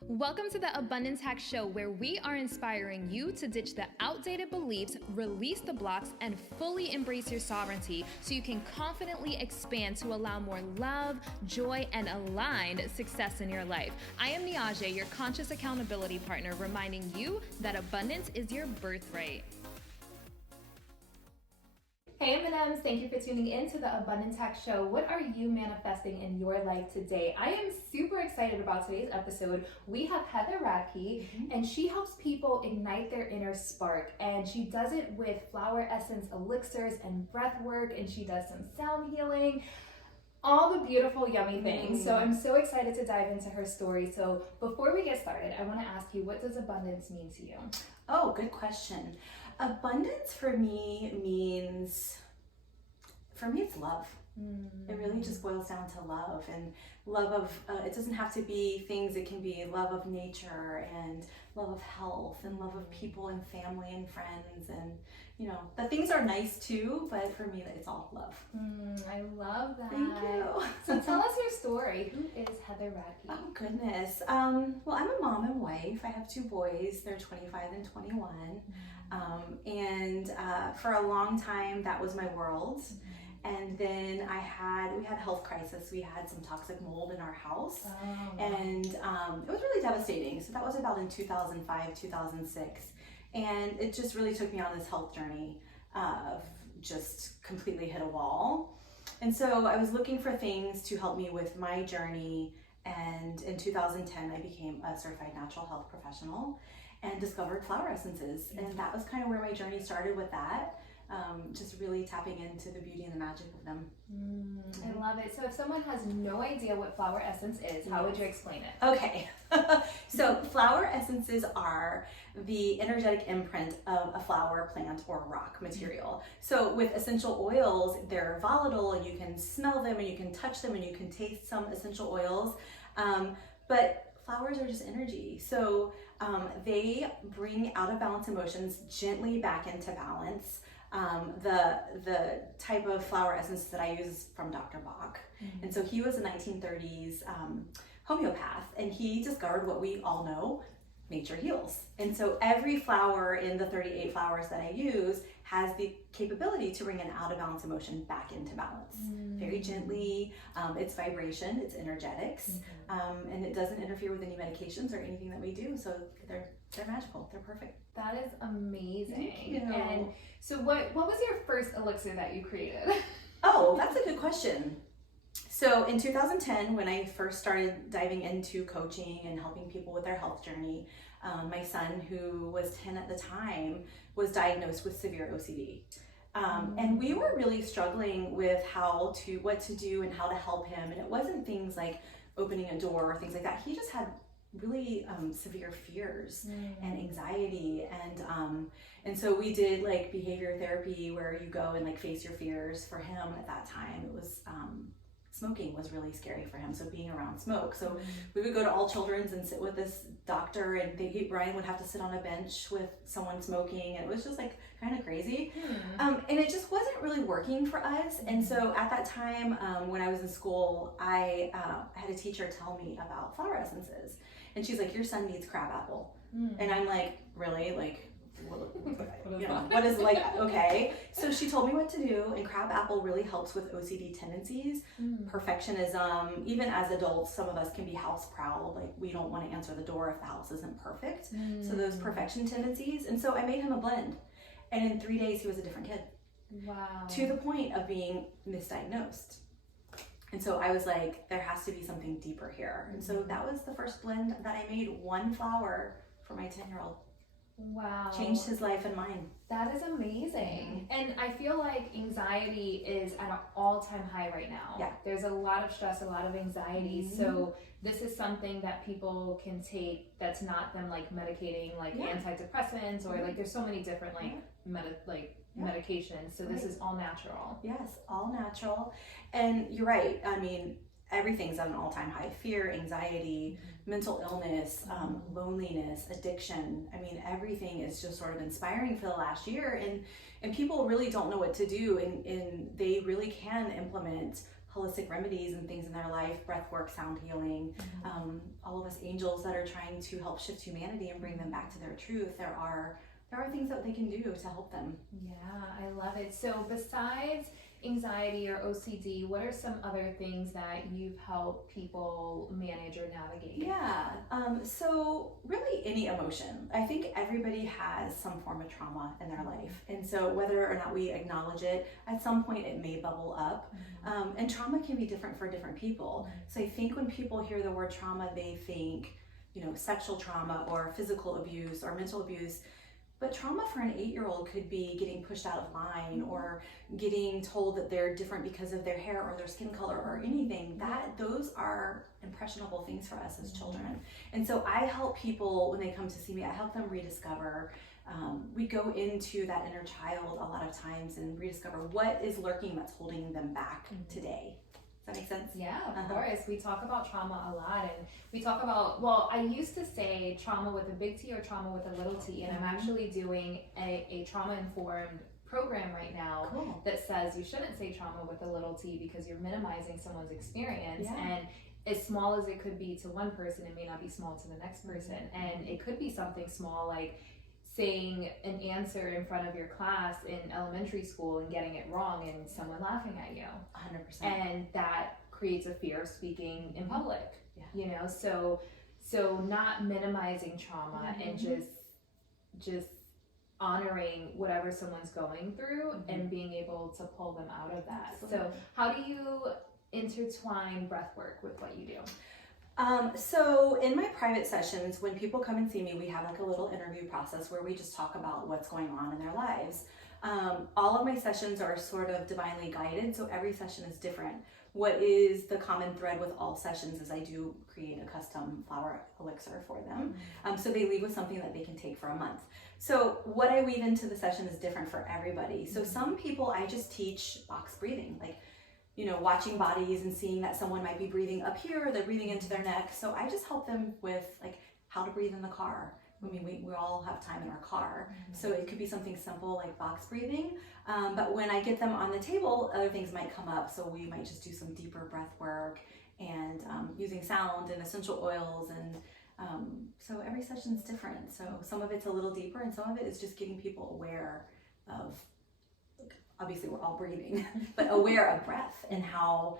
Welcome to the Abundance Hack Show, where we are inspiring you to ditch the outdated beliefs, release the blocks, and fully embrace your sovereignty so you can confidently expand to allow more love, joy, and aligned success in your life. I am Niajae, your conscious accountability partner, reminding you that abundance is your birthright. Hey M&Ms, thank you for tuning in to the Abundance Hack Show. What are you manifesting in your life today? I am super excited about today's episode. We have Heather Radke, and she helps people ignite their inner spark. And she does it with flower essence elixirs and breath work, and she does some sound healing, all the beautiful, yummy things. So I'm so excited to dive into her story. So before we get started, I want to ask you, what does abundance mean to you? Oh, good question. Abundance for me means, it's love. It really just boils down to love, and love of, it doesn't have to be things, it can be love of nature and love of health and love of people and family and friends, and you know, the things are nice too, but for me, it's all love. I love that. Thank you. So tell us your story. Who is Heather Radke? Oh goodness. Well, I'm a mom and wife. I have two boys. They're 25 and 21. And for a long time, that was my world. And then we had a health crisis. We had some toxic mold in our house. And it was really devastating. So that was about in 2005, 2006. And it just really took me on this health journey of just completely hit a wall. And so I was looking for things to help me with my journey. And in 2010, I became a certified natural health professional and discovered flower essences. And that was kind of where my journey started with that. Just really tapping into the beauty and the magic of them. I love it. So if someone has no idea what flower essence is, how would you explain it? Okay. So flower essences are the energetic imprint of a flower, plant, or rock material. So with essential oils, they're volatile and you can smell them and you can touch them and you can taste some essential oils. But flowers are just energy. So they bring out of balance emotions gently back into balance. The type of flower essence that I use is from Dr. Bach. And so he was a 1930s homeopath, and he discovered what we all know, nature heals. And so every flower in the 38 flowers that I use has the capability to bring an out of balance emotion back into balance. Very gently, it's vibration, it's energetics, and it doesn't interfere with any medications or anything that we do. So they're magical, they're perfect. That is amazing. Thank you. And so what was your first elixir that you created? Oh, that's a good question. So in 2010, when I first started diving into coaching and helping people with their health journey, my son, who was 10 at the time, was diagnosed with severe OCD. And we were really struggling with what to do and how to help him. And it wasn't things like opening a door or things like that. He just had really severe fears and anxiety, and so we did like behavior therapy where you go and like face your fears. For him at that time, it was smoking was really scary for him, so being around smoke. So we would go to All Children's and sit with this doctor, and Brian would have to sit on a bench with someone smoking, and it was just like kind of crazy. And it just wasn't really working for us. And so at that time, when I was in school, I had a teacher tell me about flower essences, and she's like, your son needs crabapple. And I'm like, really? Like, what is like, okay. So she told me what to do, and crabapple really helps with OCD tendencies, perfectionism. Even as adults, some of us can be house proud. Like, we don't want to answer the door if the house isn't perfect. So those perfection tendencies. And so I made him a blend, and in 3 days he was a different kid. Wow. To the point of being misdiagnosed. And so I was like, there has to be something deeper here. And so that was the first blend that I made, one flower for my 10-year-old. Wow. Changed his life and mine. That is amazing. And I feel like anxiety is at an all-time high right now. Yeah. There's a lot of stress, a lot of anxiety. So this is something that people can take that's not them like medicating like antidepressants or like there's so many different medications. So this is all natural. Yes, all natural. And you're right. I mean, everything's at an all-time high. Fear, anxiety, mental illness, loneliness, addiction. I mean, everything is just sort of inspiring for the last year, and people really don't know what to do, and they really can implement holistic remedies and things in their life, breath work, sound healing, all of us angels that are trying to help shift humanity and bring them back to their truth. There are things that they can do to help them. Yeah, I love it. So besides anxiety or OCD, what are some other things that you've helped people manage or navigate? Yeah, so really any emotion. I think everybody has some form of trauma in their life. And so whether or not we acknowledge it, at some point it may bubble up. And trauma can be different for different people. So I think when people hear the word trauma, they think, sexual trauma or physical abuse or mental abuse. But trauma for an 8-year-old could be getting pushed out of line or getting told that they're different because of their hair or their skin color or anything. Those are impressionable things for us as children. And so I help people when they come to see me, I help them rediscover. We go into that inner child a lot of times and rediscover what is lurking that's holding them back today. Does that make sense? Yeah, of course. We talk about trauma a lot, and we talk about, well, I used to say trauma with a big T or trauma with a little t, and I'm actually doing a trauma-informed program right now that says you shouldn't say trauma with a little t because you're minimizing someone's experience. And as small as it could be to one person, it may not be small to the next person. And it could be something small like saying an answer in front of your class in elementary school and getting it wrong and someone laughing at you. 100%. And that creates a fear of speaking in public. So not minimizing trauma and just honoring whatever someone's going through and being able to pull them out of that. Absolutely. So how do you intertwine breath work with what you do? So in my private sessions, when people come and see me, we have like a little interview process where we just talk about what's going on in their lives. All of my sessions are sort of divinely guided, so every session is different. What is the common thread with all sessions is I do create a custom flower elixir for them. So they leave with something that they can take for a month. So what I weave into the session is different for everybody. So some people I just teach box breathing, like watching bodies and seeing that someone might be breathing up here, or they're breathing into their neck. So I just help them with like how to breathe in the car. I mean, we all have time in our car. So it could be something simple like box breathing. But when I get them on the table, other things might come up. So we might just do some deeper breath work and using sound and essential oils. And so every session's different. So some of it's a little deeper and some of it is just getting people aware of, obviously we're all breathing, but aware of breath and how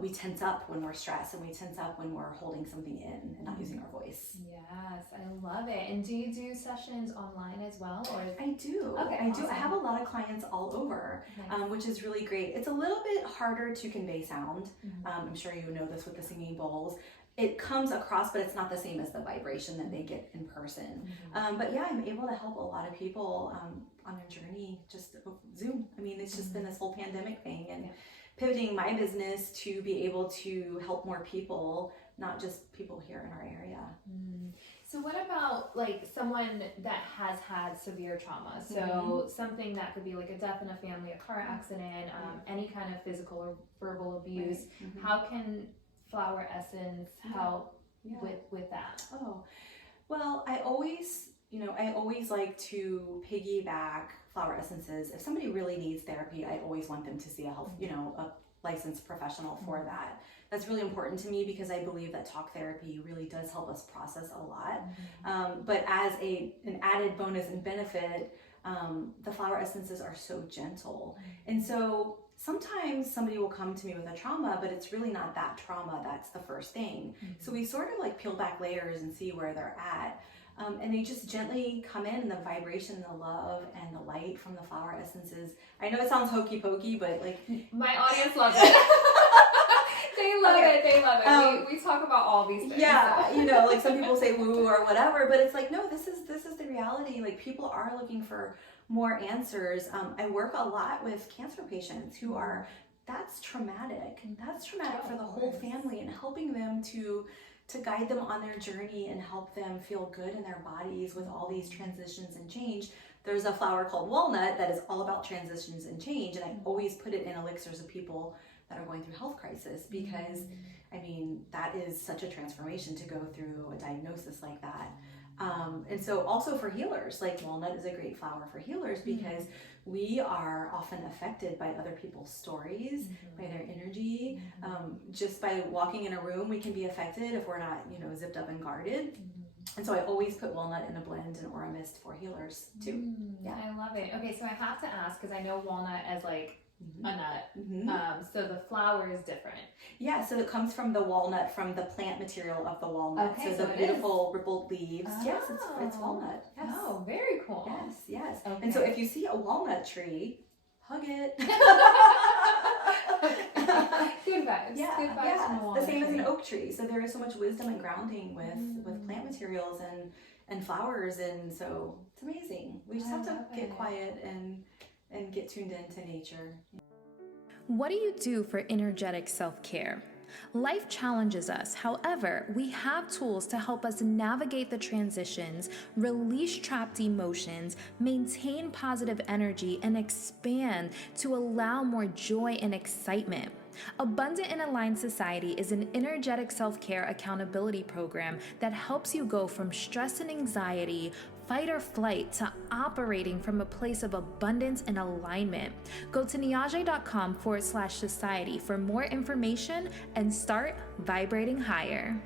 we tense up when we're stressed and we tense up when we're holding something in and not using our voice. Yes, I love it. And do you do sessions online as well? Or I do. Okay, I awesome. do. I have a lot of clients all over, which is really great. It's a little bit harder to convey sound. I'm sure you know this with the singing bowls. It comes across, but it's not the same as the vibration that they get in person. But yeah, I'm able to help a lot of people on their journey, just Zoom. I mean, it's just been this whole pandemic thing and pivoting my business to be able to help more people, not just people here in our area. So what about like someone that has had severe trauma? So something that could be like a death in a family, a car accident, any kind of physical or verbal abuse. How can Flower Essence help with that? Oh, well, I always like to piggyback flower essences. If somebody really needs therapy, I always want them to see a licensed professional for that. That's really important to me because I believe that talk therapy really does help us process a lot. But as an added bonus and benefit, the flower essences are so gentle. And so sometimes somebody will come to me with a trauma, but it's really not that trauma. That's the first thing. So we sort of like peel back layers and see where they're at. And they just gently come in, and the vibration, the love, and the light from the flower essences. I know it sounds hokey pokey, but like my audience loves it. They love it. They love it. We talk about all these things. Yeah, like some people say woo or whatever, but it's like, no, this is the reality. Like people are looking for more answers. I work a lot with cancer patients who are, that's traumatic. That's traumatic for the whole family, and helping them to guide them on their journey and help them feel good in their bodies with all these transitions and change. There's a flower called Walnut that is all about transitions and change, and I always put it in elixirs of people that are going through health crisis because, I mean, that is such a transformation to go through a diagnosis like that. And so also for healers, like walnut is a great flower for healers because we are often affected by other people's stories, by their energy. Just by walking in a room, we can be affected if we're not, zipped up and guarded. And so I always put walnut in a blend and or a mist for healers too. Yeah, I love it. Okay, so I have to ask, because I know walnut as like a nut. So the flower is different. Yeah, so it comes from the walnut, from the plant material of the walnut. Okay, so the beautiful rippled leaves. Yes, it's walnut. Yes. Oh, very cool. Yes. Okay. And so if you see a walnut tree, hug it. Good vibes. Yeah, Good vibes from a walnut the same as an tree. oak tree. So there is so much wisdom and grounding with plant materials and flowers, and so it's amazing. We just have to get quiet and get tuned into nature. What do you do for energetic self-care? Life challenges us. However, we have tools to help us navigate the transitions, release trapped emotions, maintain positive energy, and expand to allow more joy and excitement. Abundant and Aligned Society is an energetic self-care accountability program that helps you go from stress and anxiety, fight or flight, to operating from a place of abundance and alignment. Go to niajae.com/society for more information and start vibrating higher.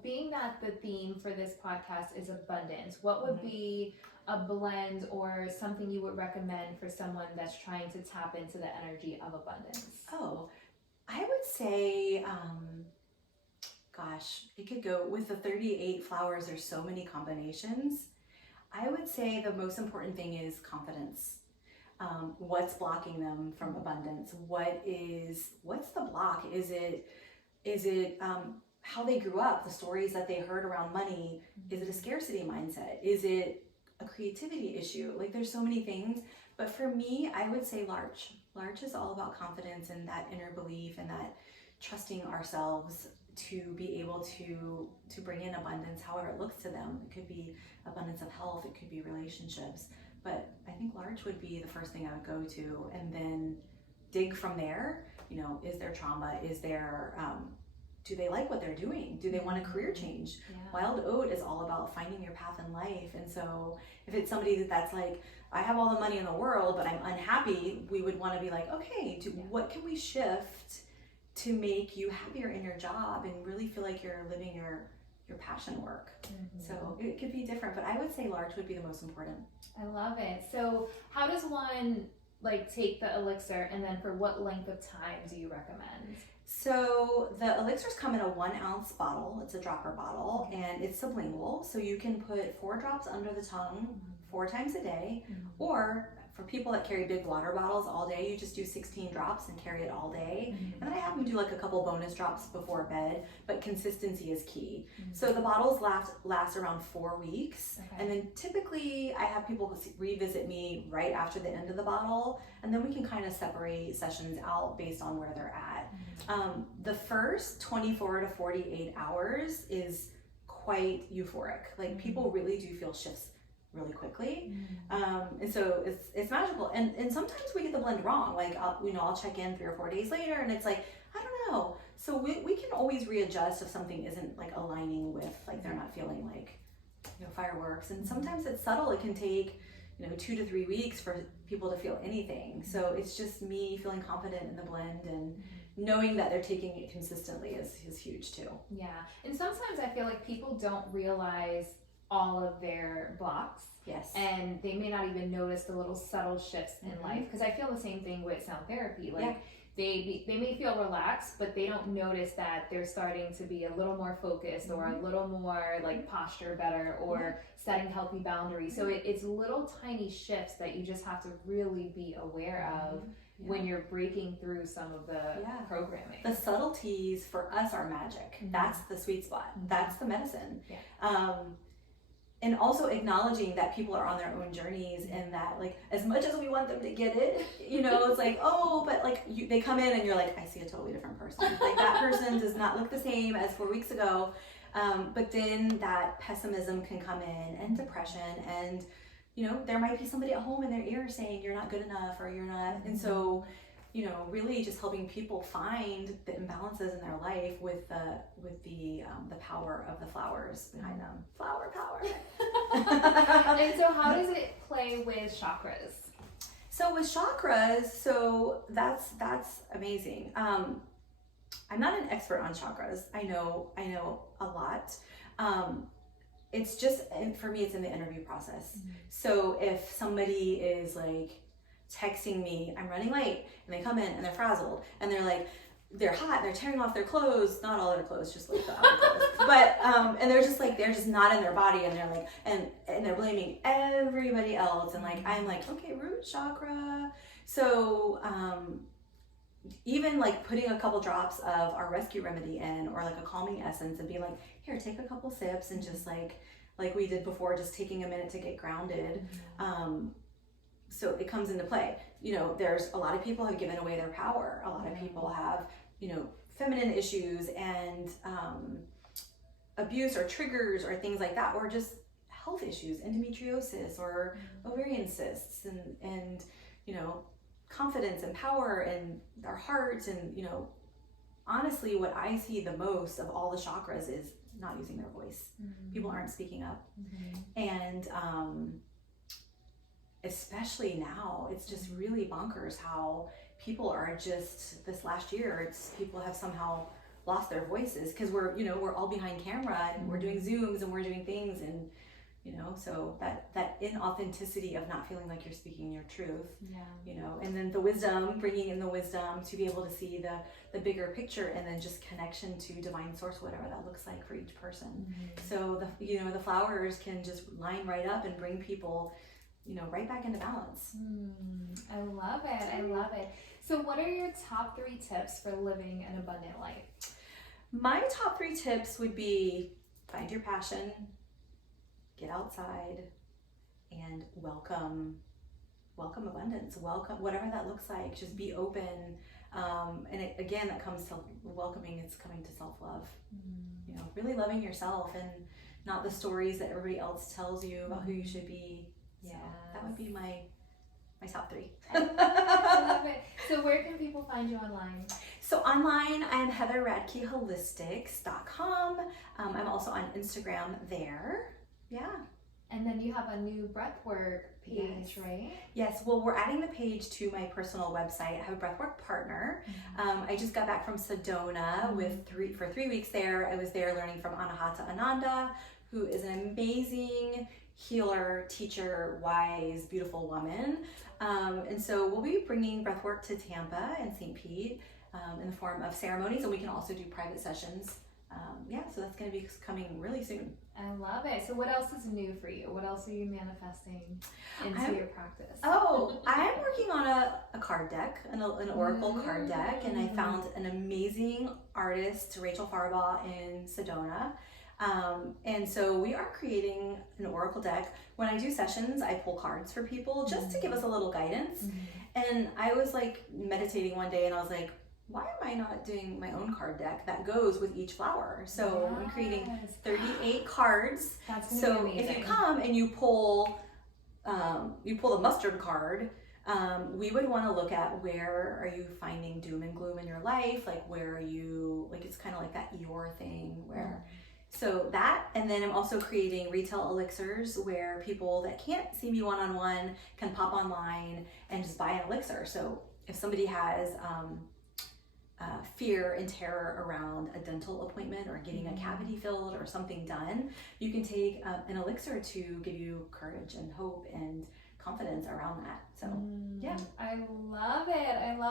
Being that the theme for this podcast is abundance, what would be a blend or something you would recommend for someone that's trying to tap into the energy of abundance? Oh, I would say, it could go with the 38 flowers. There's so many combinations. I would say the most important thing is confidence. What's blocking them from abundance? What's the block? Is it how they grew up, the stories that they heard around money? Is it a scarcity mindset? Is it a creativity issue? Like, there's so many things, but for me, I would say larch. Larch is all about confidence and that inner belief and that trusting ourselves to be able to bring in abundance, however it looks to them. It could be abundance of health, it could be relationships, but I think larch would be the first thing I would go to, and then dig from there. Is there trauma? Is there do they like what they're doing? Do they want a career change? Wild Oat is all about finding your path in life. And so if it's somebody that's like, I have all the money in the world, but I'm unhappy, we would want to be like, okay, what can we shift to make you happier in your job and really feel like you're living your passion work? So it could be different, but I would say larch would be the most important. I love it. So how does one take the elixir, and then for what length of time do you recommend? So the elixirs come in a 1 ounce bottle. It's a dropper bottle, and it's sublingual. So you can put 4 drops under the tongue 4 times a day, or for people that carry big water bottles all day, you just do 16 drops and carry it all day. And then I have them do like a couple bonus drops before bed, but consistency is key. So the bottles last around 4 weeks. And then typically I have people revisit me right after the end of the bottle, and then we can kind of separate sessions out based on where they're at. The first 24 to 48 hours is quite euphoric. Like, people really do feel shifts really quickly. And so it's magical. And sometimes we get the blend wrong. Like, I'll check in 3 or 4 days later and it's like, I don't know. So we can always readjust if something isn't like aligning with, like, they're not feeling like, fireworks. And sometimes it's subtle. It can take, 2 to 3 weeks for people to feel anything. So it's just me feeling confident in the blend, and knowing that they're taking it consistently is huge too. Yeah. And sometimes I feel like people don't realize all of their blocks. Yes. And they may not even notice the little subtle shifts in life. Because I feel the same thing with sound therapy. Like, they may feel relaxed, but they don't notice that they're starting to be a little more focused, or a little more like posture better, or setting healthy boundaries. So it's little tiny shifts that you just have to really be aware of when you're breaking through some of the programming. The subtleties for us are magic. That's the sweet spot. That's the medicine. And also acknowledging that people are on their own journeys, and that, like, as much as we want them to get it, it's like, oh, but like they come in and you're like, I see a totally different person. Like, that person does not look the same as 4 weeks ago. But then that pessimism can come in, and depression, and there might be somebody at home in their ear saying you're not good enough, or you're not. And so, really just helping people find the imbalances in their life with the power of the flowers behind them. Flower power. And so how does it play with chakras? So with chakras, so that's amazing. I'm not an expert on chakras. I know a lot. It's just, for me, it's in the interview process. So if somebody is like texting me, I'm running late, and they come in and they're frazzled, and they're like, they're hot, and they're tearing off their clothes, not all their clothes, just like the outer clothes, but and they're just like, they're just not in their body, and they're like, and they're blaming everybody else, and like, I'm like, okay, root chakra. So even like putting a couple drops of our rescue remedy in, or like a calming essence, and being like, here, take a couple sips, and just like we did before, just taking a minute to get grounded. So it comes into play. There's a lot of people have given away their power. A lot of people have, feminine issues and abuse or triggers or things like that, or just health issues, endometriosis or ovarian cysts, and confidence and power and our hearts. And honestly, what I see the most of all the chakras is not using their voice. People aren't speaking up. And especially now, it's just really bonkers how people are just, this last year, people have somehow lost their voices, because we're all behind camera, and we're doing Zooms, and we're doing things, and so that inauthenticity of not feeling like you're speaking your truth, and then the wisdom, bringing in the wisdom to be able to see the bigger picture, and then just connection to divine source, whatever that looks like for each person. So the flowers can just line right up and bring people right back into balance. I love it. So what are your top 3 tips for living an abundant life? My top 3 tips would be: find your passion, get outside, and welcome abundance, welcome whatever that looks like. Just be open. And again, that comes to welcoming, it's coming to self-love. Really loving yourself, and not the stories that everybody else tells you about who you should be. So that would be my top 3. I love it. So where can people find you online? So online, I am HeatherRadkeHolistics.com. I'm also on Instagram there. Yeah. And then you have a new breathwork page, right? Yes. Well, we're adding the page to my personal website. I have a breathwork partner. I just got back from Sedona for 3 weeks there. I was there learning from Anahata Ananda, who is an amazing healer, teacher, wise, beautiful woman. And so we'll be bringing breathwork to Tampa and St. Pete in the form of ceremonies, and we can also do private sessions. So that's going to be coming really soon. I love it. So what else is new for you? What else are you manifesting into your practice? I'm working on a card deck, an oracle card deck, and I found an amazing artist, Rachel Farbaugh, in Sedona. And so we are creating an oracle deck. When I do sessions, I pull cards for people just to give us a little guidance. And I was like meditating one day, and I was like, why am I not doing my own card deck that goes with each flower? So I'm creating 38 cards. That's so amazing. If you come and you pull the mustard card, we would want to look at, where are you finding doom and gloom in your life? Like, where are you, like, it's kind of like that Eeyore thing where, so that, and then I'm also creating retail elixirs where people that can't see me one-on-one can pop online and just buy an elixir. So if somebody has fear and terror around a dental appointment or getting a cavity filled or something done, you can take an elixir to give you courage and hope and confidence around that. So I love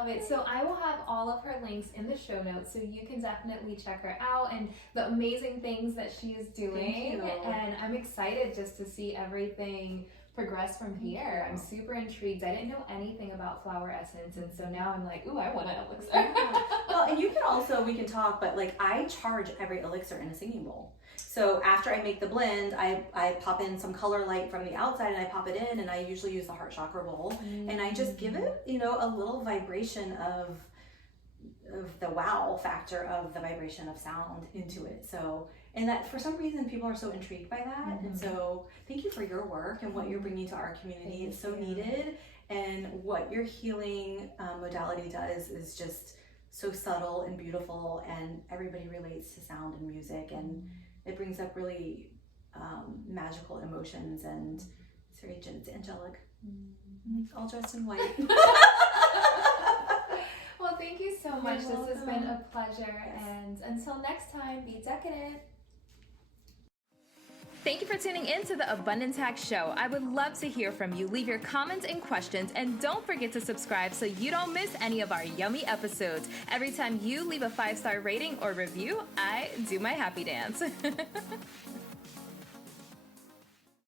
it. So I will have all of her links in the show notes, so you can definitely check her out and the amazing things that she is doing. And I'm excited just to see everything progress from here. I'm super intrigued. I didn't know anything about Flower Essence, and so now I'm like, ooh, I want an elixir. Well, and you can also, we can talk, but like, I charge every elixir in a singing bowl. So after I make the blend, I pop in some color light from the outside, and I pop it in, and I usually use the heart chakra bowl, and I just give it, a little vibration of the wow factor of the vibration of sound into it. So, and that for some reason people are so intrigued by that. And so thank you for your work and what you're bringing to our community. It's so needed. And what your healing modality does is just so subtle and beautiful, and everybody relates to sound and music, and it brings up really magical emotions, and it's very angelic. All dressed in white. Well, thank you so much. You're This has been welcome. a pleasure. Yes. And until next time, be decadent. Thank you for tuning in to the Abundance Hack Show. I would love to hear from you. Leave your comments and questions, and don't forget to subscribe so you don't miss any of our yummy episodes. Every time you leave a 5-star rating or review, I do my happy dance.